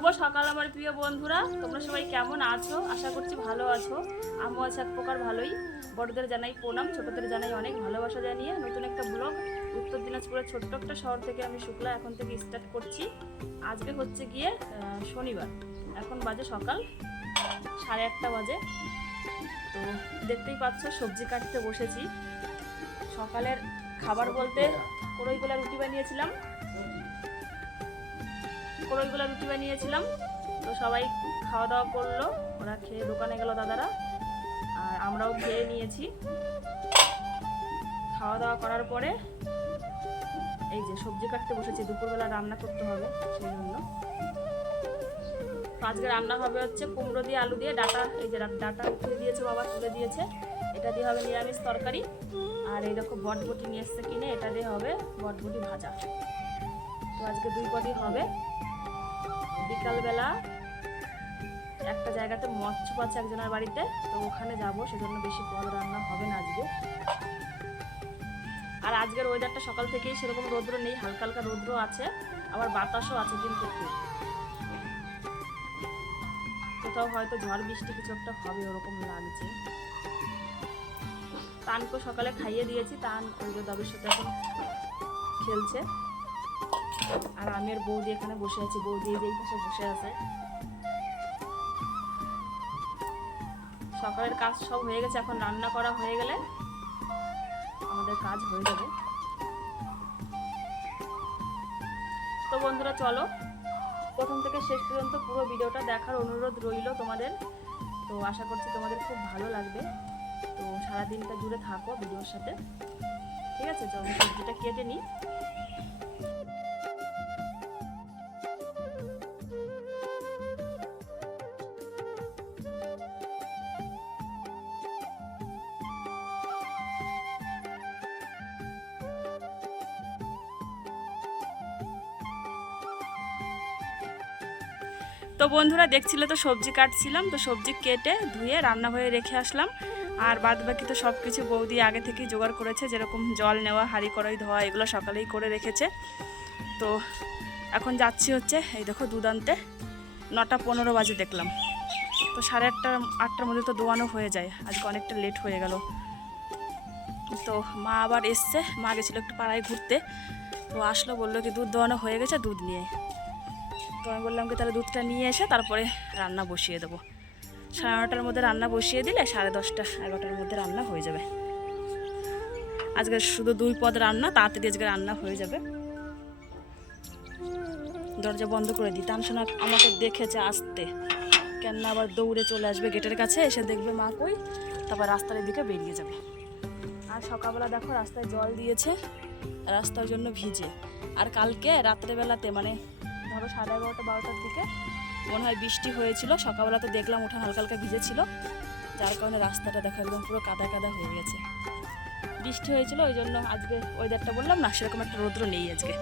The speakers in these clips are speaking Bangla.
শুভ সকাল আমার প্রিয় বন্ধুরা। তোমরা সবাই কেমন আছো? আশা করছি ভালো আছো। আমিও আছি এক প্রকার ভালোই। বড়দের জানাই প্রণাম ছোটদের জানাই অনেক ভালোবাসা জানিয়ে নতুন একটা ব্লগ। উত্তর দিনাজপুরের ছোট্ট একটা শহর থেকে আমি শুক্লা এখন থেকে স্টার্ট করছি। আজকে হচ্ছে গিয়ে শনিবার। এখন বাজে সকাল সাড়ে আটটা বাজে। তো দেখতেই পাচ্ছ সবজি কাটতে বসেছি। সকালের খাবার বলতে কড়ইগুলা রুটি বানিয়েছিলাম। কড়ইগুলা রুটি বানিয়েছিলাম। তো সবাই খাওয়া দাওয়া করল, ওরা খেয়ে দোকানে গেল দাদারা। আর আমরাও খেয়ে নিয়েছি। খাওয়া দাওয়া করার পরে এই যে সবজি কাটতে বসেছি, দুপুরবেলা রান্না করতে হবে সেই জন্য। আজকে রান্না হবে হচ্ছে কুমড়ো দিয়ে, আলু দিয়ে, ডাটা, এই যে ডাটা উঠিয়ে দিয়েছে বাবা, তুলে দিয়েছে। এটা দিয়ে হবে নিরামিষ তরকারি। আর এই দেখো বটবটি নিয়ে এসছে কিনে, এটা দিয়ে হবে বটবটি ভাজা। তো আজকে দুই কটি হবে। বিকালবেলা একটা জায়গাতে মৎস্য পাচ্ছে একজনের বাড়িতে, তো ওখানে যাব, সেজন্য বেশি পদ রান্না হবে না আজকে। আর আজকের ওয়েদারটা সকাল থেকেই সেরকম রৌদ্র নেই, হালকা হালকা রৌদ্র আছে, আবার বাতাসও আছে কিন্তু। কোথাও হয়তো ঝড়, বৃষ্টি কিছু একটা হবে, ওরকম লাগছে। তানকে সকালে খাইয়ে দিয়েছি, তান ওই দাদুর সাথে এখন খেলছে। আর আমি আর বৌদি এখানে বসে আছি বৌদি এই পাশে বসে আছে। সকালের কাজ সব হয়ে গেছে, এখন রান্না করা হয়ে গেলে আমাদের কাজ হয়ে যাবে। তো বন্ধুরা, চলো। প্রথম থেকে শেষ পর্যন্ত পুরো ভিডিওটা দেখার অনুরোধ রইল তোমাদের। তো আশা করছি তোমাদের খুব ভালো লাগবে। তো সারাদিনটা জুড়ে থাকো ভিডিওর সাথে। ঠিক আছে তো আমি সবজিটা কেটে নিই। বন্ধুরা দেখছিলে তো সবজি কাটছিলাম, তো সবজি কেটে ধুয়ে রান্না হয়ে রেখে আসলাম। আর বাদ বাকি তো সব কিছু বৌদি আগে থেকেই জোগাড় করেছে, যেরকম জল নেওয়া, হাঁড়ি, কড়াই, ধোয়া, এগুলো সকালেই করে রেখেছে। তো এখন যাচ্ছি হচ্ছে, এই দেখো দুধ আনতে নটা পনেরো বাজে দেখলাম। তো সাড়ে আটটা, আটটার মধ্যে তো দোয়ানো হয়ে যায়, আজকে অনেকটা লেট হয়ে গেল। তো মা আবার এসছে, মা গেছিল একটু পাড়ায় ঘুরতে, তো আসলো, বলল কি দুধ দোয়ানো হয়ে গেছে, দুধ নিয়ে। তো আমি বললাম কি, তাহলে দুধটা নিয়ে এসে তারপরে রান্না বসিয়ে দেবো। সাড়ে নটার মধ্যে রান্না বসিয়ে দিলে সাড়ে দশটা, এগারোটার মধ্যে রান্না হয়ে যাবে। আজকে শুধু দুই পদ রান্না তাড়াতাড়ি আজকে রান্না হয়ে যাবে। দরজা বন্ধ করে দিই। তান শোনা আমাকে দেখেছে আসতে। কেন না আবার দৌড়ে চলে আসবে গেটের কাছে, এসে দেখবে মা কই, তারপর রাস্তার দিকে বেরিয়ে যাবে। আর সকালবেলা দেখো রাস্তায় জল দিয়েছে, রাস্তার জন্য ভিজে। আর কালকে রাত্রেবেলাতে মানে ধরো সাড়ে এগারোটা, বারোটার দিকে। মনে হয় বৃষ্টি হয়েছিল, সকালবেলা তো দেখলাম ওঠা হালকা হালকা ভিজেছিল। যার কারণে রাস্তাটা দেখো একদম পুরো কাদা কাদা হয়ে গেছে। বৃষ্টি হয়েছিল, ওই জন্য আজকে ওয়েদারটা বললাম না, সেরকম একটা রৌদ্র নেই আজকে।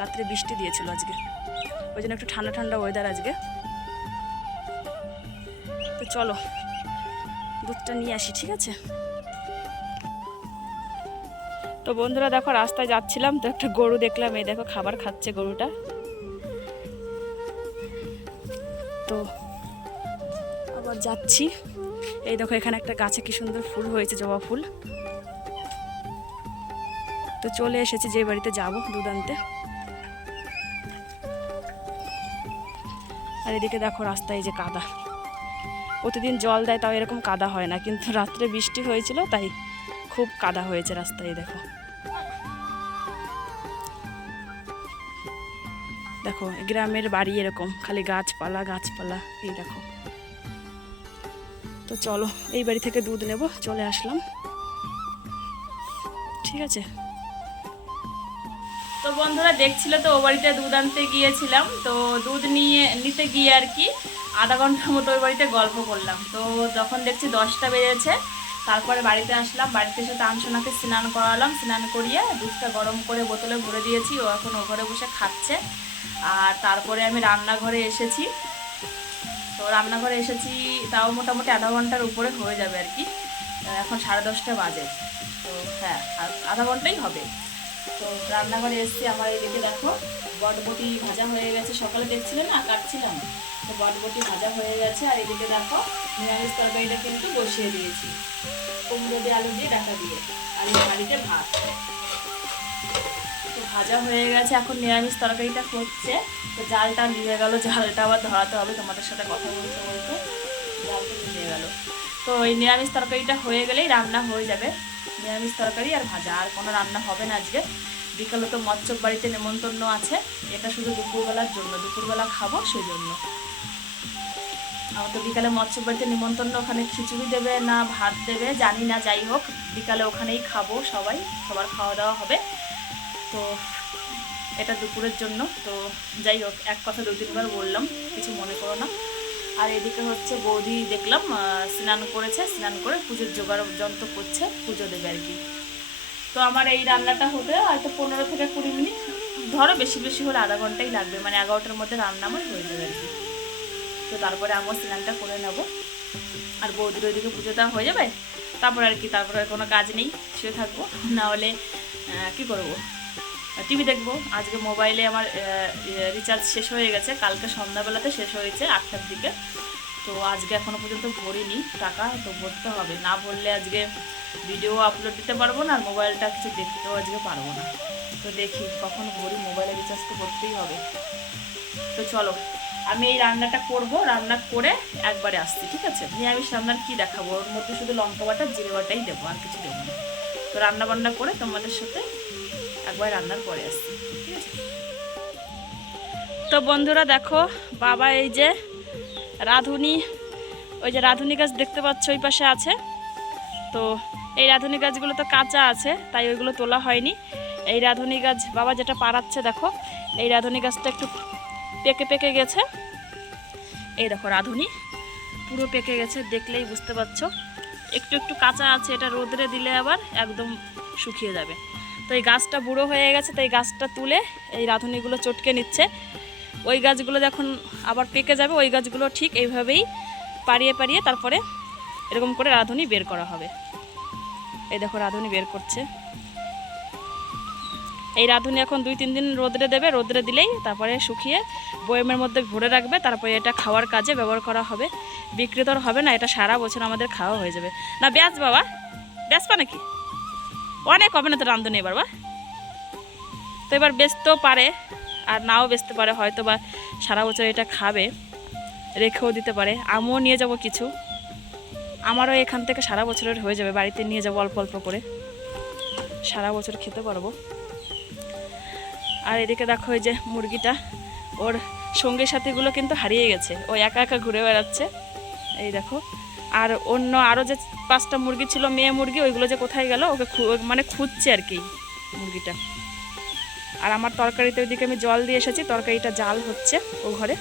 রাত্রে বৃষ্টি দিয়েছিল আজকে। ওই জন্য একটু ঠান্ডা ঠান্ডা ওয়েদার আজকে। তো চলো, দুধটা নিয়ে আসি, ঠিক আছে? তো বন্ধুরা দেখো, রাস্তায় যাচ্ছিলাম, তো একটা গরু দেখলাম, এই দেখো খাবার খাচ্ছে গরুটা। যাচ্ছি। এই দেখো, এখানে একটা গাছে কি সুন্দর ফুল হয়েছে, জবা ফুল। তো চলে এসেছি যে বাড়িতে যাব দুধ আনতে আর এদিকে দেখো রাস্তায় যে কাদা। প্রতিদিন জল দেয়, তাও এরকম কাদা হয় না, কিন্তু রাত্রে বৃষ্টি হয়েছিল, তাই খুব কাদা হয়েছে রাস্তায় দেখো। দেখো, গ্রামের বাড়ি এরকম, খালি গাছপালা গাছপালা, এই দেখো। তো চলো, এই বাড়ি থেকে দুধ নেব, চলে আসলাম। ঠিক আছে। তো বন্ধুরা, দেখছিল তো ও বাড়িতে দুধ আনতে গিয়েছিলাম, তো দুধ নিয়ে, নিতে গিয়ে আর কি আধা ঘণ্টার মতো ওই বাড়িতে গল্প করলাম। তো যখন দেখছি দশটা বেজেছে, তারপরে বাড়িতে আসলাম, বাড়িতে এসে তানসোনাকে স্নান করালাম, স্নান করিয়ে দুধটা গরম করে বোতলে ভরে দিয়েছি, ও এখন ও ঘরে বসে খাচ্ছে। আর তারপরে আমি রান্নাঘরে এসেছি তো রান্নাঘরে এসেছি, তাও মোটামুটি আধা ঘণ্টার উপরে হয়ে যাবে আর কি। এখন সাড়ে দশটা বাজে। তো হ্যাঁ আধা ঘন্টাই হবে। তো রান্নাঘরে এসেছি, আমার এদিকে দেখো, বটবটি ভাজা হয়ে গেছে। সকালে দেখছিলে না? কাটছিলাম। তো বটবটি ভাজা হয়ে গেছে, আর এদিকে দেখো নিরামিষ তরকারিটা কিন্তু বসিয়ে দিয়েছি। কুমড়ো দিয়ে আলু দিয়ে ডাটা দিয়ে, আর বাড়িতে ভাত। ভাজা হয়ে গেছে, এখন নিরামিষ তরকারিটা হচ্ছে। তো জালটা নিভে গেল, জালটা আবার ধরাতে হবে, তোমাদের সাথে কথা বলতে বলতে। জালটা নিভে গেল। তো এই নিরামিষ তরকারিটা হয়ে গেলেই রান্না হয়ে যাবে। নিরামিষ তরকারি আর ভাজা, আর কোনো রান্না হবে না আজকে। বিকালে তো মৎস্যক বাড়িতে নেমন্তন্ন আছে, এটা শুধু দুপুরবেলার জন্য, দুপুরবেলা খাব সেই জন্য আমার তো বিকালে মৎস্যক বাড়িতে নিমন্ত্রণ ওখানে খিচুড়ি দেবে না ভাত দেবে, জানি না, যাই হোক, বিকালে ওখানেই খাব সবাই, সবার খাওয়া দাওয়া হবে। তো এটা দুপুরের জন্য। তো যাই হোক এক কথা দু তিনবার বললাম কিছু মনে করো না। আর এদিকে হচ্ছে বৌদি দেখলাম স্নান করেছে স্নান করে পুজোর জোগাড় যন্ত্র করছে পুজো দেবে আর কি। তো আমার এই রান্নাটা হতে হয়তো পনেরো থেকে কুড়ি মিনিট ধরো বেশি বেশি হলে আধা ঘন্টাই লাগবে মানে এগারোটার মধ্যে রান্না আমার হয়ে যাবে আর কি। তো তারপরে আমার স্নানটা করে নেব। আর বৌদির ওইদিকে পুজো দেওয়া হয়ে যাবে তারপর আর কি তারপরে কোনো কাজ নেই শুয়ে থাকব। না হলে আহ, কি করব? টিভি দেখব। আজকে মোবাইলে আমার রিচার্জ শেষ হয়ে গেছে। কালকে সন্ধ্যাবেলাতে শেষ হয়েছে আটটার দিকে। তো আজকে এখনও পর্যন্ত ভরিনি টাকা, তো ভরতে হবে। না ভরলে আজকে ভিডিও আপলোড দিতে পারব না, আর মোবাইলটা কিছু দেখতেও আজকে পারব না। তো দেখি কখন ভরি, মোবাইলে রিচার্জ তো করতেই হবে। তো চলো, আমি এই রান্নাটা করব। রান্না করে একবারে আসছি, ঠিক আছে? নিয়ে নিরামিষ রান্নার কি দেখাবো? ওর মধ্যে শুধু লঙ্কা বাটা, জিরে বাটাই দেবো, আর কিছু দেবো না। তো রান্না বান্না করে তোমাদের সাথে একবার রান্নার পরে আসছি। তো বন্ধুরা দেখো, বাবা এই যে রাঁধুনি, ওই যে রাঁধুনি গাছ দেখতে পাচ্ছ ওই পাশে আছে। তো এই রাঁধুনি গাছগুলো তো কাঁচা আছে, তাই ওইগুলো তোলা হয়নি। এই রাঁধুনি গাছ, বাবা যেটা পাড়াচ্ছে দেখো, এই রাঁধুনি গাছটা একটু পেকে পেকে গেছে। এই দেখো রাঁধুনি, পুরো পেকে গেছে, দেখলেই বুঝতে পারছ। একটু একটু কাঁচা আছে, এটা রোদরে দিলে আবার একদম শুকিয়ে যাবে। তো এই গাছটা বুড়ো হয়ে গেছে, তো এই গাছটা তুলে এই রাঁধুনিগুলো চটকে নিচ্ছে। ওই গাছগুলো যখন আবার পেকে যাবে, ওই গাছগুলো ঠিক এইভাবেই পাড়িয়ে পাড়িয়ে তারপরে এরকম করে রাঁধুনি বের করা হবে। এই দেখো রাঁধুনি বের করছে। এই রাঁধুনি এখন দুই তিন দিন রোদরে দেবে, রোদরে দিলেই তারপরে শুকিয়ে বয়মের মধ্যে ভরে রাখবে, তারপরে এটা খাওয়ার কাজে ব্যবহার করা হবে। বিক্রি তো হবে না, এটা সারা বছর আমাদের খাওয়া হয়ে যাবে। না, ব্যাস বাবা, ব্যাস পা নাকি অনেক হবে না তো রাঁধুনি এবার, বা? তো এবার বেচতেও পারে, আর নাও বেচতে পারে হয়তো বা সারা বছর এটা খাবে, রেখেও দিতে পারে, আমিও নিয়ে যাব কিছু। আমারও এখান থেকে সারা বছরের হয়ে যাবে, বাড়িতে নিয়ে যাব অল্প অল্প করে। সারা বছর খেতে পারব। আর এদিকে দেখো এই যে মুরগিটা, ওর সঙ্গী সাথীগুলো কিন্তু হারিয়ে গেছে, ও একা একা ঘুরে বেড়াচ্ছে। এই দেখো, আর অন্য আরও যে পাঁচটা মুরগি ছিল, মেয়ে মুরগি, ওইগুলো যে কোথায় গেল, ওকে মানে খুঁজছে আর কি মুরগিটা। আর আমার তরকারিতে ওইদিকে আমি জল দিয়ে এসেছি, তরকারিটা জাল হচ্ছে ও ঘরে।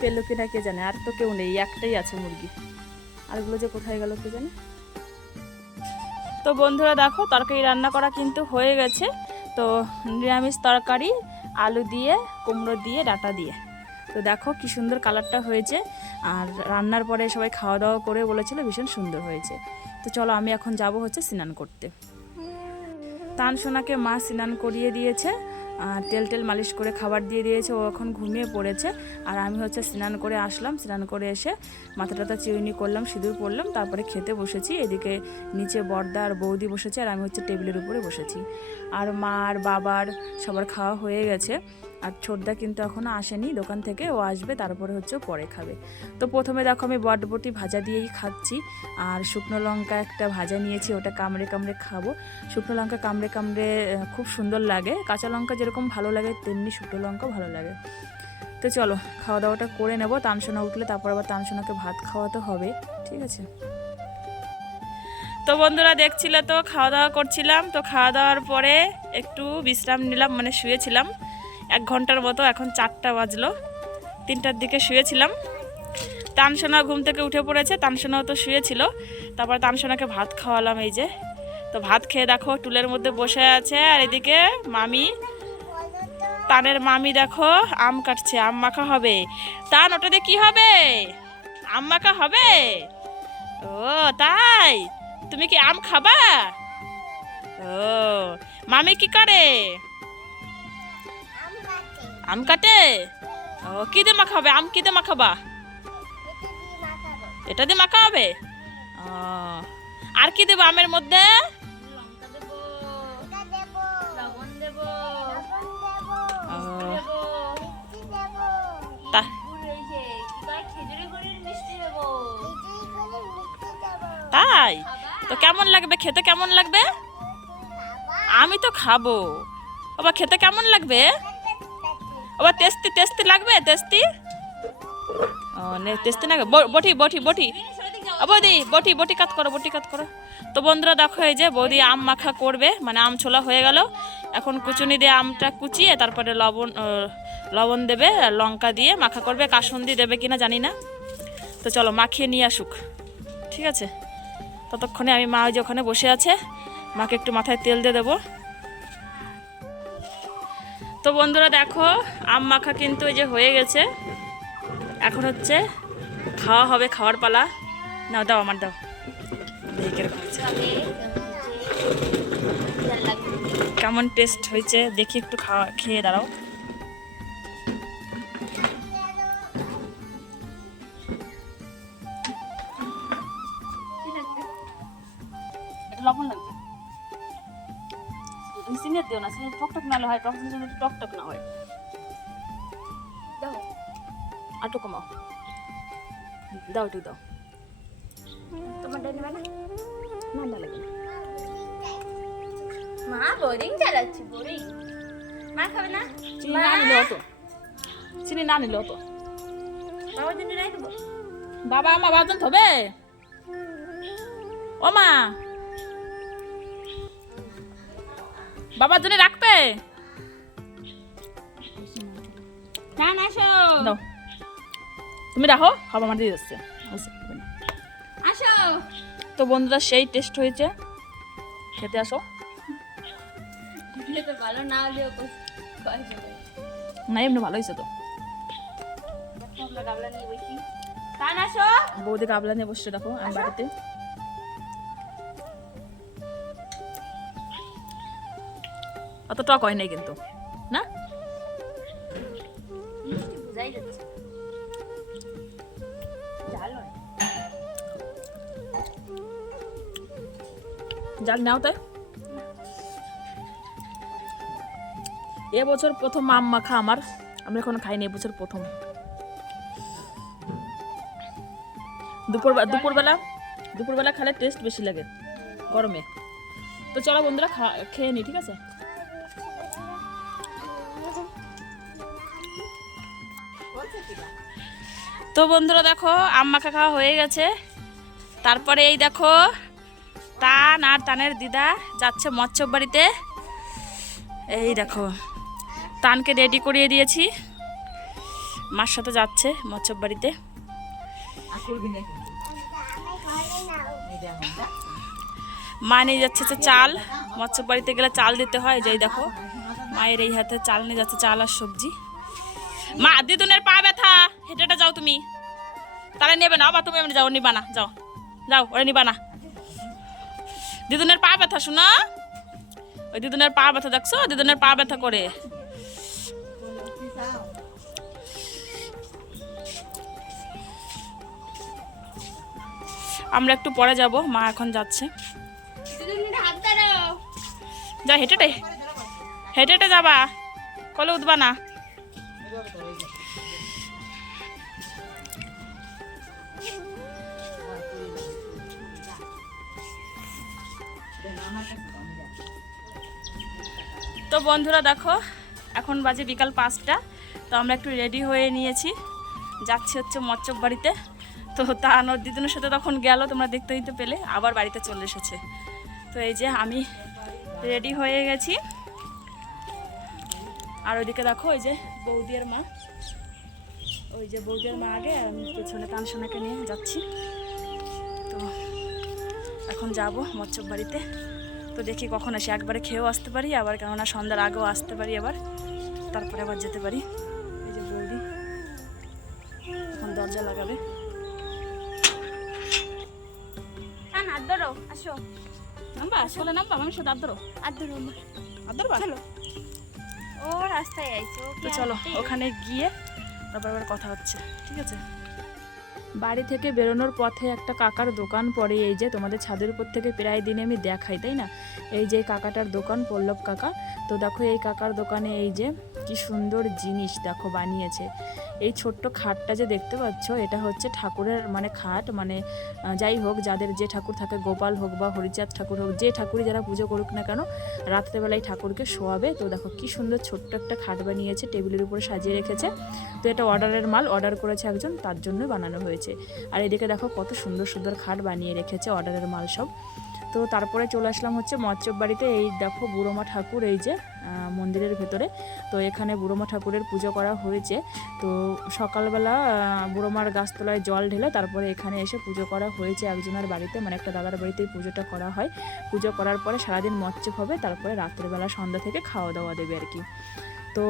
পেল কিনা কে জানে, আর তো কেউ নেই, একটাই আছে মুরগি। আরগুলো যে কোথায় গেল কে জানে? তো বন্ধুরা দেখো, তরকারি রান্না করা কিন্তু হয়ে গেছে। তো নিরামিষ তরকারি, আলু দিয়ে, কুমড়ো দিয়ে, ডাটা দিয়ে। তো দেখো কি সুন্দর কালারটা হয়েছে। আর রান্নার পরে সবাই খাওয়া দাওয়া করে বলেছিল ভীষণ সুন্দর হয়েছে। তো চলো আমি এখন যাব হচ্ছে স্নান করতে। তান সোনাকে মা স্নান করিয়ে দিয়েছে, আর তেল টেল মালিশ করে খাবার দিয়ে দিয়েছে, ও এখন ঘুমিয়ে পড়েছে। আর আমি হচ্ছে স্নান করে আসলাম, স্নান করে এসে মাথা টাথা চিউনি করলাম, সিঁদুর পরলাম, তারপরে খেতে বসেছি। এদিকে নিচে বর্দা আর বৌদি বসেছে, আর আমি হচ্ছে টেবিলের উপরে বসেছি। আর মা আর বাবার সবার খাওয়া হয়ে গেছে। আর ছোটদা কিন্তু এখনও আসেনি, দোকান থেকে ও আসবে, তারপরে হচ্ছে পরে খাবে। তো প্রথমে দেখো আমি বটবটি ভাজা দিয়েই খাচ্ছি, আর শুকনো লঙ্কা একটা ভাজা নিয়েছি, ওটা কামড়ে কামড়ে খাব। শুকনো লঙ্কা কামড়ে কামড়ে খুব সুন্দর লাগে, কাঁচা লঙ্কা যেরকম ভালো লাগে তেমনি শুকনো লঙ্কা ভালো লাগে। তো চলো, খাওয়া দাওয়াটা করে নেব তানসোনা উঠলে তারপর আবার তানসোনাকে ভাত খাওয়াতে হবে, ঠিক আছে? তো বন্ধুরা দেখছিলে তো, খাওয়া দাওয়া করছিলাম, তো খাওয়া দাওয়ার পরে একটু বিশ্রাম নিলাম মানে শুয়েছিলাম। এক ঘণ্টার মতো, এখন চারটা বাজলো। তিনটার দিকে শুয়েছিলাম। তানসোনা ঘুম থেকে উঠে পড়েছে তানসোনাও তো শুয়েছিল। তারপর তানসোনাকে ভাত খাওয়ালাম এই যে। তো ভাত খেয়ে দেখো, টুলের মধ্যে বসে আছে, আর এদিকে মামি, তানের মামি দেখো, আম কাটছে, আম মাখা হবে। তান, ওটাতে কি হবে? আম মাখা হবে? ও, তাই? তুমি কি আম খাবা? ও, মামি কি করে? আম কাটে? ও কি দিয়ে মাখা হবে? আম কি দিয়ে মাখাবা এটা দিয়ে মাখা হবে? ও আর কি দেবো আমের মধ্যে? তাই? তো কেমন লাগবে? খেতে কেমন লাগবে? আমি তো খাব। বাবা খেতে কেমন লাগবে? বাবা তেস্তি তেস্তি লাগবে? তেস্তি ও, নে তেস্তি ব- বটি বটি বটি। বৌদি, বটি বটি কাত করো, বটি কাত করো। তো বন্ধুরা দেখো এই যে, বৌদি আম মাখা করবে মানে আম ছোলা হয়ে গেল। এখন কুচুনি দিয়ে আমটা কুচিয়ে তারপরে লবণ লবণ দেবে, লঙ্কা দিয়ে মাখা করবে। কাসুন্দি দেবে কিনা জানি না। তো চলো মাখিয়ে নিয়ে আসুক। ঠিক আছে? ততক্ষণে আমি মা ওই যে ওখানে বসে আছে, মাকে একটু মাথায় তেল দিয়ে দেবো। তো বন্ধুরা দেখো, আম মাখা কিন্তু এই যে হয়ে গেছে। এখন হচ্ছে খাওয়া হবে, খাওয়ার পালা। নাও, দাও আমার, দাও। কেমন টেস্ট হয়েছে, দেখি একটু খাওয়া, খেয়ে দাঁড়াও। চিনি টকটক না হলে হয় টক জিনিস টকটক না হয়। দাও। আটু কমাও। দাও একটু দাও। তোমারটা নেবে না না লাগে মা বোরিং চালাচ্ছি বোরিং। মা খাবে না? চিনি না নিলে হতো চিনি না নিলে হতো বাবার জন্য রাই দেবো। বাবা আমার বাজন হবে ও মা। বাবার জন্য রাখবে? না না আসো। দাও। তুমি রাখো খাবার আমার দিয়ে যাচ্ছে। না। আসো। তো বন্ধুরা সেই টেস্ট হয়েছে। খেতে আসো। ভালো না হলেও না এমনি ভালো হয়েছে তো। বৌদি গাবলা নিয়ে বসে রাখো আমি বাড়িতে। অত টক হয় নাই কিন্তু না? জাল নাও তাই। এবছর প্রথম আম মাখা আমার। আমি এখনও খাইনি এবছর প্রথম। দুপুর দুপুরবেলা দুপুরবেলা খেলে টেস্ট বেশি লাগে গরমে। তো চলো বন্ধুরা খেয়ে নি, ঠিক আছে? তো বন্ধুরা দেখো আম মাখা খাওয়া হয়ে গেছে। তারপরে এই দেখো, তান আর তানের দিদা যাচ্ছে মৎস্য বাড়িতে। এই দেখো, তানকে রেডি করিয়ে দিয়েছি। মার সাথে যাচ্ছে মৎস্য বাড়িতে। মা নিয়ে যাচ্ছে হচ্ছে চাল। মৎস্য বাড়িতে গেলে চাল দিতে হয় যেই দেখো, মায়ের এই হাতে চাল নিয়ে যাচ্ছে চাল আর সবজি। মা, দিদুনের পা ব্যথা। হেঁটে হেঁটে যাও তুমি। তাহলে নেবে না, আবার তুমি এমনি যাও, নিবা না, যাও। যাও, ওরা নিবা না। দিদুনের পা ব্যথা, শোনা। ওই দিদুনের পা ব্যথা দেখছ? দিদুনের পা ব্যথা করে। আমরা একটু পরে যাব, মা এখন যাচ্ছে। যা, হেঁটে হেঁটে। হেঁটে হেঁটে যাবা। কলে উঠবা না। তো বন্ধুরা দেখো, এখন বাজে বিকাল পাঁচটা, তো আমরা একটু রেডি হয়ে নিয়েছি। যাচ্ছি হচ্ছে মচ্চক বাড়িতে। তো তা দিদুনের সাথে তখন গেল, তোমরা দেখতে দিতে পেলে, আবার বাড়িতে চলে এসেছে। তো এই যে আমি রেডি হয়ে গেছি। আর ওইদিকে দেখো, ওই যে বৌদি আর মা। ওই যে বৌদি আর মা আগে আমি পেছনে কানসোনাকে নিয়ে যাচ্ছি। তো এখন যাব মৎস্য বাড়িতে। তো দেখি কখন আসি। একবারে খেয়েও আসতে পারি আবার কেননা সন্ধ্যার আগেও আসতে পারি আবার। তারপরে আবার যেতে পারি। এই যে বৌদি এখন দরজা লাগাবে। আসো। নাম্বা আসলে নাম্বা আমি আদর চলো। ও রাস্তায় আইছো তো চলো ওখানে গিয়ে তারপর আবার কথা হচ্ছে ঠিক আছে? বাড়ি থেকে বেরোনোর পথে একটা কাকার দোকান পড়ে, এই যে তোমাদের ছাদের উপর থেকে প্রায় দিনে আমি দেখাই, তাই না? এই যে কাকাটার দোকান, পল্লব কাকা। তো দেখো এই কাকার দোকানে এই যে কি সুন্দর জিনিস দেখো বানিয়েছে। এই ছোট্ট খাটটা যে দেখতে পাচ্ছ, এটা হচ্ছে ঠাকুরের মানে খাট মানে যাই হোক, যাদের যে ঠাকুর থাকে, গোপাল হোক বা হরিচাঁদ ঠাকুর হোক, যে ঠাকুরই যারা পুজো করুক না কেন, রাত্রেবেলায় ঠাকুরকে শোয়াবে। তো দেখো কি সুন্দর ছোট্ট একটা খাট বানিয়েছে, টেবিলের উপরে সাজিয়ে রেখেছে। তো এটা অর্ডারের মাল, অর্ডার করেছে একজন, তার জন্য বানানো হয়েছে। আর এদিকে দেখো কত সুন্দর সুন্দর খাট বানিয়ে রেখেছে অর্ডারের মাল সব। তো তারপরে চলে আসলাম হচ্ছে মৎস্য বাড়িতে, এই দেখো বুড়োমা ঠাকুর, এই যে মন্দিরের ভেতরে। তো এখানে বুড়োমা ঠাকুরের পুজো করা হয়েছে। তো সকালবেলা বুড়োমার গাছতলায় জল ঢেলে তারপরে এখানে এসে পুজো করা হয়েছে একজনের বাড়িতে। মানে একটা দাদার বাড়িতেই পুজোটা করা হয়। পুজো করার পরে সারাদিন মৎস্য হবে, তারপরে রাত্রেবেলা সন্ধ্যা থেকে খাওয়া দাওয়া দেবে আর কি। তো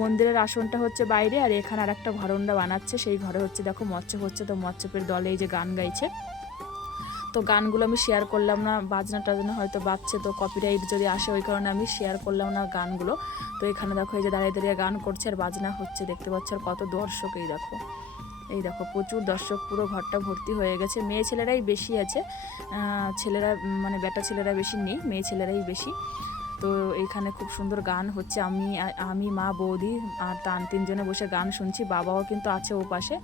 মন্দিরের আসনটা হচ্ছে বাইরে আর এখানে আর একটা ঘরন্ডা বানাচ্ছে, সেই ঘরে হচ্ছে দেখো মৎস্য হচ্ছে, তো মৎস্যপের দলে এই যে গান গাইছে। তো গানগুলো আমি শেয়ার করলাম না, বাজনা টাজনা হয়তো বাজছে, তো কপিরাইট যদি আসে ওই কারণে আমি শেয়ার করলাম না গানগুলো। তো এখানে দেখো এই যে দাঁড়িয়ে দাঁড়িয়ে গান করছে আর বাজনা হচ্ছে, দেখতে পাচ্ছ আর কত দর্শক এই দেখো। এই দেখো প্রচুর দর্শক, পুরো ঘরটা ভর্তি হয়ে গেছে। মেয়ে ছেলেরাই বেশি আছে ছেলেরা মানে বেটা ছেলেরা বেশি নেই, মেয়ে ছেলেরাই বেশি। তো এখানে খুব সুন্দর গান হচ্ছে। আমি আমি, মা, বৌদি আর তান তিনজনে বসে গান শুনছি। বাবাও কিন্তু আছে ও পাশে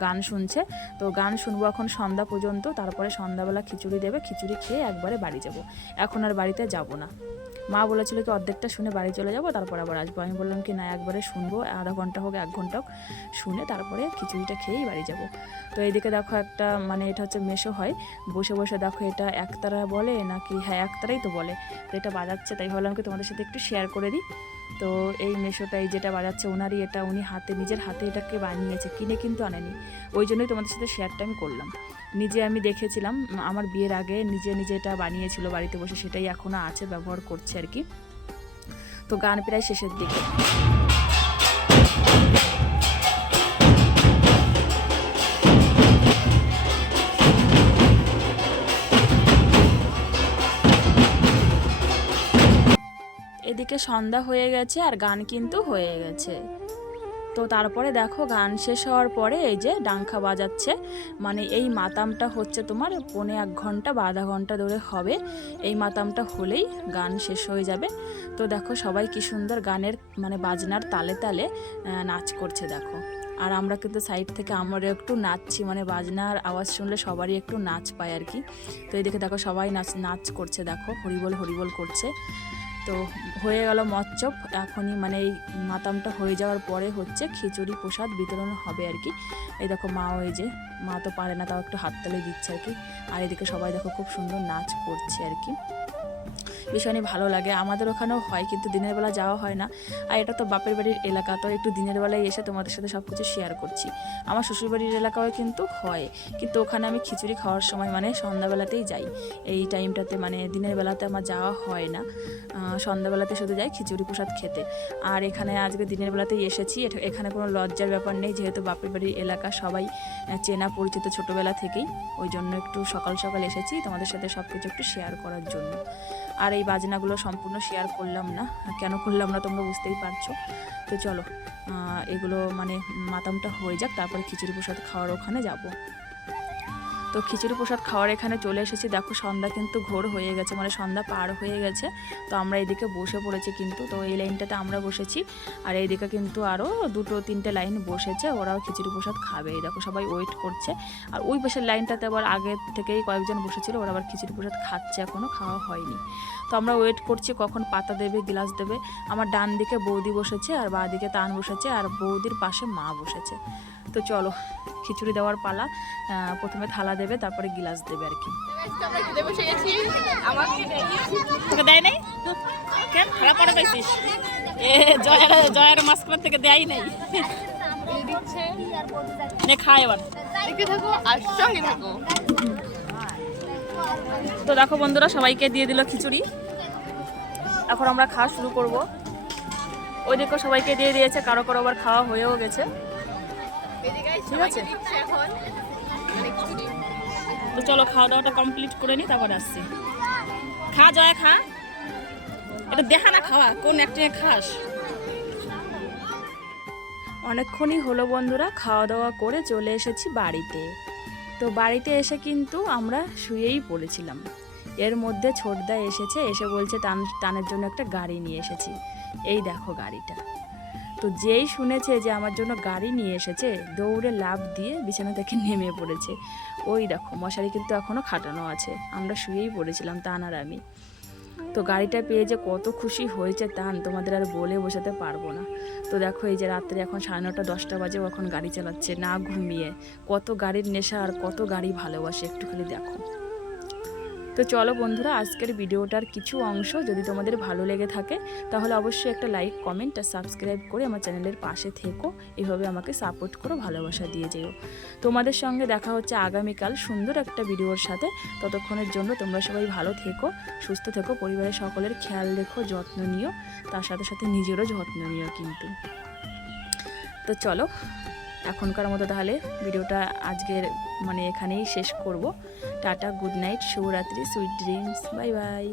গান শুনছে। তো গান শুনব এখন সন্ধ্যা পর্যন্ত। তারপরে সন্ধ্যাবেলা খিচুড়ি দেবে। খিচুড়ি খেয়ে একবারে বাড়ি যাব। এখন আর বাড়িতে যাব না। মা বলেছিল কি, অর্ধেকটা শুনে বাড়ি চলে যাব, তারপর আবার আসব। আমি বললাম কি, না, একবারে শুনব, আধা ঘণ্টা হোক, এক ঘণ্টা হোক, শুনে তারপরে খিচুড়িটা খেয়েই বাড়ি যাব। তো এইদিকে দেখো একটা মানে এটা হচ্ছে মেশো হয়, বসে বসে দেখো এটা একতারা বলে নাকি হ্যাঁ একতারাই তো বলে, তো এটা বাজাচ্ছে, তাই ভাবলাম কি তোমাদের সাথে একটু শেয়ার করে দিই। তো এই মেশোটাই যেটা বাজাচ্ছে, ওনারই এটা, উনি হাতে, নিজের হাতে এটাকে বানিয়েছে, কিনে কিন্তু আনেনি, ওই জন্যই তোমাদের সাথে শেয়ারটা আমি করলাম। নিজে আমি দেখেছিলাম, আমার বিয়ের আগে নিজে নিজে এটা বানিয়েছিল বাড়িতে বসে, সেটাই এখনও আছে, ব্যবহার করছে আর কি। তো গান প্রায় শেষের দিকে। এদিকে সন্ধ্যা হয়ে গেছে আর গান কিন্তু হয়ে গেছে। তো তারপরে দেখো গান শেষ হওয়ার পরে এই যে ডাংখা বাজাচ্ছে। মানে এই মাতামটা হচ্ছে তোমার পৌনে এক ঘণ্টা বা আধা ঘণ্টা ধরে হবে। এই মাতামটা হলেই গান শেষ হয়ে যাবে। তো দেখো সবাই কি সুন্দর গানের মানে বাজনার তালে তালে নাচ করছে দেখো। আর আমরা কিন্তু সাইড থেকে আমরা একটু নাচছি মানে বাজনার আওয়াজ শুনলে সবারই একটু নাচ পায় আর কি। তো এদিকে দেখো সবাই নাচ নাচ করছে দেখো, হরিবল হরিবল করছে। তো হয়ে গেল মচ্চপ এখনই মানে এই মাতামটা হয়ে যাওয়ার পরে হচ্ছে খিচুড়ি প্রসাদ বিতরণ হবে আর কি। এই দেখো মা ওই যে, মা তো পারে না, তাও একটু হাততালি দিচ্ছে আর কি। আর এদিকে সবাই দেখো খুব সুন্দর নাচ করছে আর কি। ভীষণই ভালো লাগে। আমাদের ওখানেও হয়, কিন্তু দিনের বেলা যাওয়া হয় না। আর এটা তো বাপের বাড়ির এলাকা, তো একটু দিনের বেলায় এসে তোমাদের সাথে সব কিছু শেয়ার করছি। আমার শ্বশুরবাড়ির এলাকাও কিন্তু হয়, কিন্তু ওখানে আমি খিচুড়ি খাওয়ার সময় মানে সন্ধ্যাবেলাতেই যাই। এই টাইমটাতে মানে দিনের বেলাতে আমার যাওয়া হয় না। সন্ধ্যাবেলাতে শুধু যাই খিচুড়ি প্রসাদ খেতে। আর এখানে আজকে দিনের বেলাতেই এসেছি এখানে কোনো লজ্জার ব্যাপার নেই, যেহেতু বাপের বাড়ির এলাকা, সবাই চেনা পরিচিত ছোটোবেলা থেকেই। ওই জন্য একটু সকাল সকাল এসেছি তোমাদের সাথে সব কিছু একটু শেয়ার করার জন্য। আর এই বাজনাগুলো সম্পূর্ণ শেয়ার করলাম না। কেন করলাম না তোমরা বুঝতেই পারছ। তো চলো এগুলো মানে মাতামটা হয়ে যাক, তারপরে খিচুড়ি প্রসাদ খাওয়ার ওখানে যাব। তো খিচুড়ি প্রসাদ খাওয়ার এখানে চলে এসেছি। দেখো সন্ধ্যা কিন্তু ঘোর হয়ে গেছে মানে সন্ধ্যা পার হয়ে গেছে। তো আমরা এদিকে বসে পড়েছি কিন্তু, তো এই লাইনটাতে আমরা বসেছি। আর এইদিকে কিন্তু আরও দুটো, তিনটে লাইন বসেছে, ওরাও খিচুড়ি প্রসাদ খাবে। এই দেখো সবাই ওয়েট করছে। আর ওই পাশের লাইনটাতে আবার আগে থেকেই কয়েকজন বসেছিল, ওরা আবার খিচুড়ি প্রসাদ খাচ্ছে এখনও খাওয়া হয়নি। তো আমরা ওয়েট করছি কখন পাতা দেবে গ্লাস দেবে। আমার ডান দিকে বৌদি বসেছে আর বাঁ দিকে তান বসেছে আর বৌদির পাশে মা বসেছে। তো চলো খিচুড়ি দেওয়ার পালা। প্রথমে থালা দেবে তারপরে গিলাস দেবে আর কি। তোকে দেয় নাই? কেন? খারাপ পড়ে পাইছিস? এ জয়ের জয়ের মাঝখান থেকে দেয় নাই। নে খায় এবার। দেখতে থাকো আর সঙ্গে থাকো। তো দেখো বন্ধুরা, সবাইকে দিয়ে দিল খিচুড়ি। এখন আমরা খাওয়া শুরু করব। ওই দেখো সবাইকে দিয়ে দিয়েছে, কারও কারও আবার খাওয়া হয়েও গেছে। ঠিক আছে? তো চলো খাওয়া দাওয়াটা কমপ্লিট করে নিই তারপর আসছি। খা, জয়, খা। এটা দেখা না খাওয়া? কোন একটা খাস? অনেকক্ষণই হলো বন্ধুরা, খাওয়া দাওয়া করে চলে এসেছি বাড়িতে। তো বাড়িতে এসে কিন্তু আমরা শুয়েই পড়েছিলাম। এর মধ্যে ছোটদা এসেছে, এসে বলছে, টান, টানের জন্য একটা গাড়ি নিয়ে এসেছি। এই দেখো গাড়িটা। তো যেই শুনেছে যে আমার জন্য গাড়ি নিয়ে এসেছে, দৌড়ে লাভ দিয়ে বিছানা থেকে নেমে পড়েছে। ওই দেখো, মশারি কিন্তু এখনও খাটানো আছে। আমরা শুয়েই পড়েছিলাম তান আর আমি। তো গাড়িটা পেয়ে যে কত খুশি হয়েছে তান তোমাদের আর বলে বোঝাতে পারব না। তো দেখো এই যে রাত্রে এখন সাড়ে নটা, দশটা বাজে এখন গাড়ি চালাচ্ছে, না ঘুমিয়ে। কত গাড়ির নেশা আর কত গাড়ি ভালোবাসে, একটুখানি দেখো। তো চলো বন্ধুরা, আজকের ভিডিওটার কিছু অংশ যদি তোমাদের ভালো লেগে থাকে, তাহলে অবশ্যই একটা লাইক কমেন্ট আর সাবস্ক্রাইব করে আমার চ্যানেলের পাশে থেকো। এভাবে আমাকে সাপোর্ট করো, ভালোবাসা দিয়ে যেও। তোমাদের সঙ্গে দেখা হচ্ছে আগামীকাল সুন্দর একটা ভিডিওর সাথে। ততক্ষণের জন্য তোমরা সবাই ভালো থেকো, সুস্থ থেকো, পরিবারের সকলের খেয়াল রেখো, যত্ন নিও। তার সাথে সাথে নিজেরও যত্ন নিও কিন্তু। তো চলো এখনকার মতো তাহলে ভিডিওটা আজকের মানে এখানেই শেষ করব। টাটা, গুড নাইট, শুভরাত্রি, সুইট ড্রিমস, বাই বাই।